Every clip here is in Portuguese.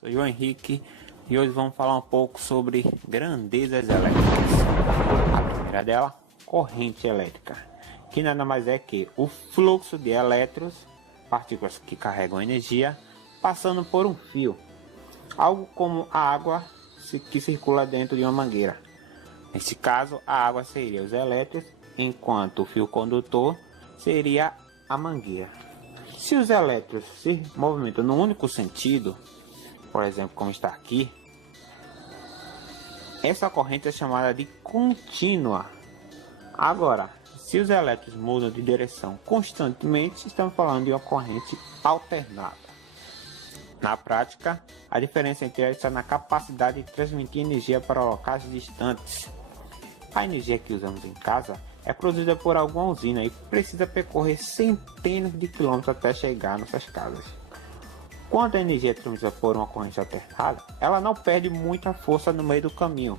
Sou João Henrique e hoje vamos falar um pouco sobre grandezas elétricas. A primeira dela, corrente elétrica, que nada mais é que o fluxo de elétrons, partículas que carregam energia, passando por um fio, algo como a água que circula dentro de uma mangueira. Nesse caso, a água seria os elétrons, enquanto o fio condutor seria a mangueira. Se os elétrons se movimentam num único sentido, por exemplo, como está aqui, essa corrente é chamada de contínua. Agora, se os elétrons mudam de direção constantemente, estamos falando de uma corrente alternada. Na prática, a diferença entre elas está na capacidade de transmitir energia para locais distantes. A energia que usamos em casa é produzida por alguma usina e precisa percorrer centenas de quilômetros até chegar às nossas casas. Quando a energia é transmitida por uma corrente alternada, ela não perde muita força no meio do caminho.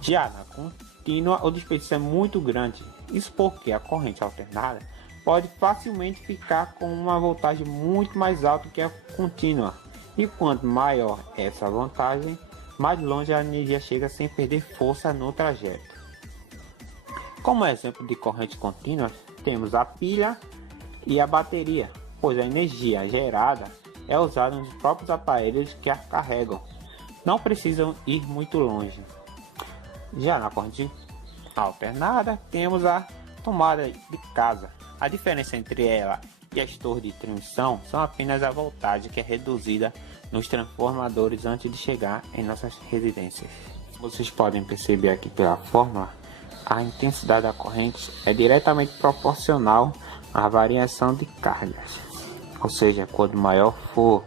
Já na contínua, o desperdício é muito grande. Isso porque a corrente alternada pode facilmente ficar com uma voltagem muito mais alta que a contínua. E quanto maior essa voltagem, mais longe a energia chega sem perder força no trajeto. Como exemplo de corrente contínua, temos a pilha e a bateria, pois a energia gerada é usada nos próprios aparelhos que a carregam. Não precisam ir muito longe. Já na corrente alternada, temos a tomada de casa. A diferença entre ela e as torres de transmissão são apenas a voltagem que é reduzida nos transformadores antes de chegar em nossas residências. Vocês podem perceber aqui pela fórmula, a intensidade da corrente é diretamente proporcional à variação de cargas. Ou seja, quanto maior for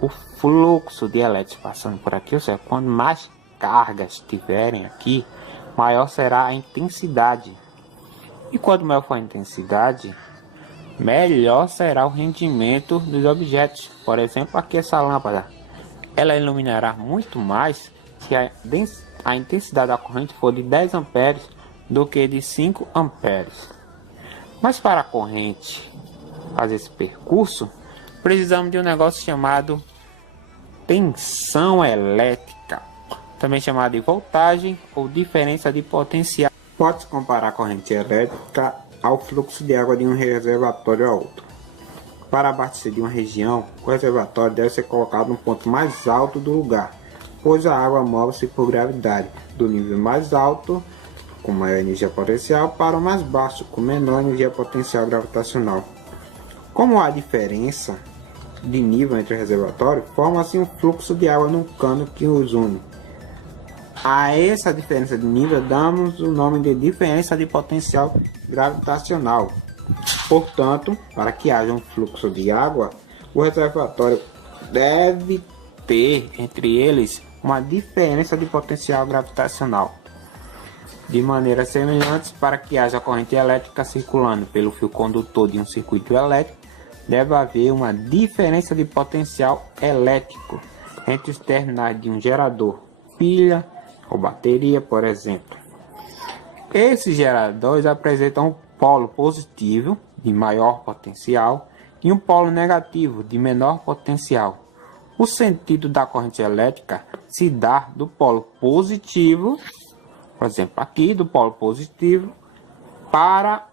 o fluxo de elétrons passando por aqui, ou seja, quanto mais cargas tiverem aqui, maior será a intensidade. E quanto maior for a intensidade, melhor será o rendimento dos objetos. Por exemplo, aqui essa lâmpada, ela iluminará muito mais se a intensidade da corrente for de 10 amperes do que de 5 amperes. Mas para a corrente fazer esse percurso, precisamos de um negócio chamado tensão elétrica, também chamada de voltagem ou diferença de potencial. Pode-se comparar a corrente elétrica ao fluxo de água de um reservatório a outro. Para abastecer de uma região, o reservatório deve ser colocado no ponto mais alto do lugar, pois a água move-se por gravidade, do nível mais alto, com maior energia potencial, para o mais baixo, com menor energia potencial gravitacional. Como há diferença de nível entre o reservatório, forma-se um fluxo de água no cano que os une. A essa diferença de nível damos o nome de diferença de potencial gravitacional. Portanto, para que haja um fluxo de água, o reservatório deve ter entre eles uma diferença de potencial gravitacional. De maneira semelhante, para que haja corrente elétrica circulando pelo fio condutor de um circuito elétrico, deve haver uma diferença de potencial elétrico entre os terminais de um gerador, pilha ou bateria, por exemplo. Esses geradores apresentam um polo positivo, de maior potencial, e um polo negativo, de menor potencial. O sentido da corrente elétrica se dá do polo positivo, por exemplo, aqui do polo positivo, para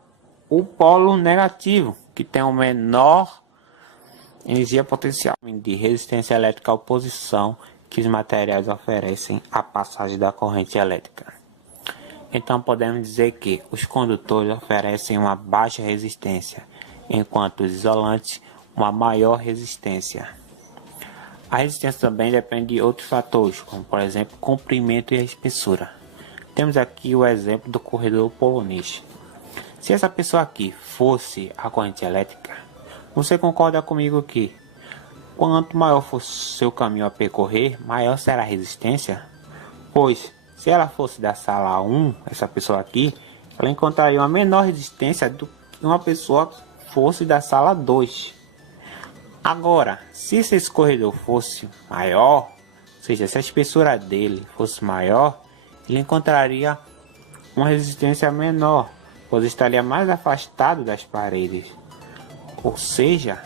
o polo negativo, que tem uma menor energia potencial de resistência elétrica à oposição que os materiais oferecem à passagem da corrente elétrica. Então podemos dizer que os condutores oferecem uma baixa resistência, enquanto os isolantes uma maior resistência. A resistência também depende de outros fatores, como por exemplo comprimento e a espessura. Temos aqui o exemplo do corredor polonês. Se essa pessoa aqui fosse a corrente elétrica, você concorda comigo que quanto maior for seu caminho a percorrer, maior será a resistência? Pois, se ela fosse da sala 1, essa pessoa aqui, ela encontraria uma menor resistência do que uma pessoa fosse da sala 2. Agora, se esse corredor fosse maior, ou seja, se a espessura dele fosse maior, ele encontraria uma resistência menor, pois estaria mais afastado das paredes. Ou seja,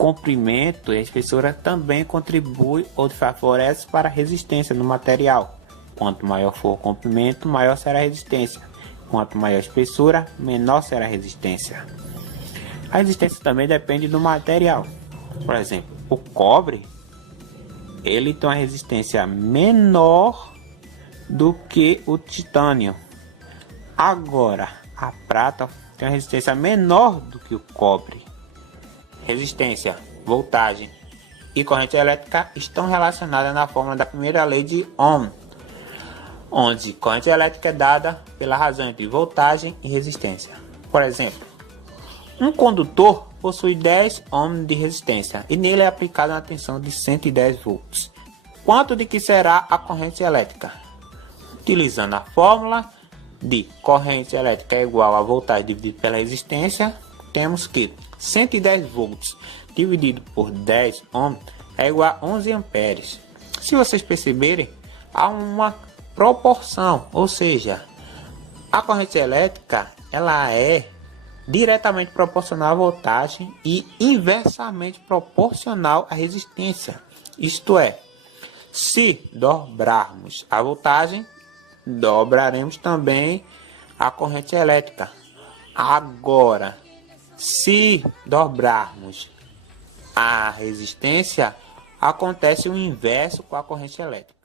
comprimento e a espessura também contribui ou favorece para a resistência do material. Quanto maior for o comprimento, maior será a resistência. Quanto maior a espessura, menor será a resistência. A resistência também depende do material. Por exemplo, o cobre, ele tem uma resistência menor do que o titânio. Agora, a prata tem uma resistência menor do que o cobre. Resistência, voltagem e corrente elétrica estão relacionadas na fórmula da primeira lei de Ohm, onde corrente elétrica é dada pela razão entre voltagem e resistência. Por exemplo, um condutor possui 10 ohms de resistência e nele é aplicada uma tensão de 110 volts. Quanto de que será a corrente elétrica? Utilizando a fórmula de corrente elétrica é igual a voltagem dividido pela resistência, temos que 110 volts dividido por 10 ohms é igual a 11 amperes. Se vocês perceberem, há uma proporção, ou seja, a corrente elétrica ela é diretamente proporcional à voltagem e inversamente proporcional à resistência. Isto é, se dobrarmos a voltagem, dobraremos também a corrente elétrica. Agora, se dobrarmos a resistência, acontece o inverso com a corrente elétrica.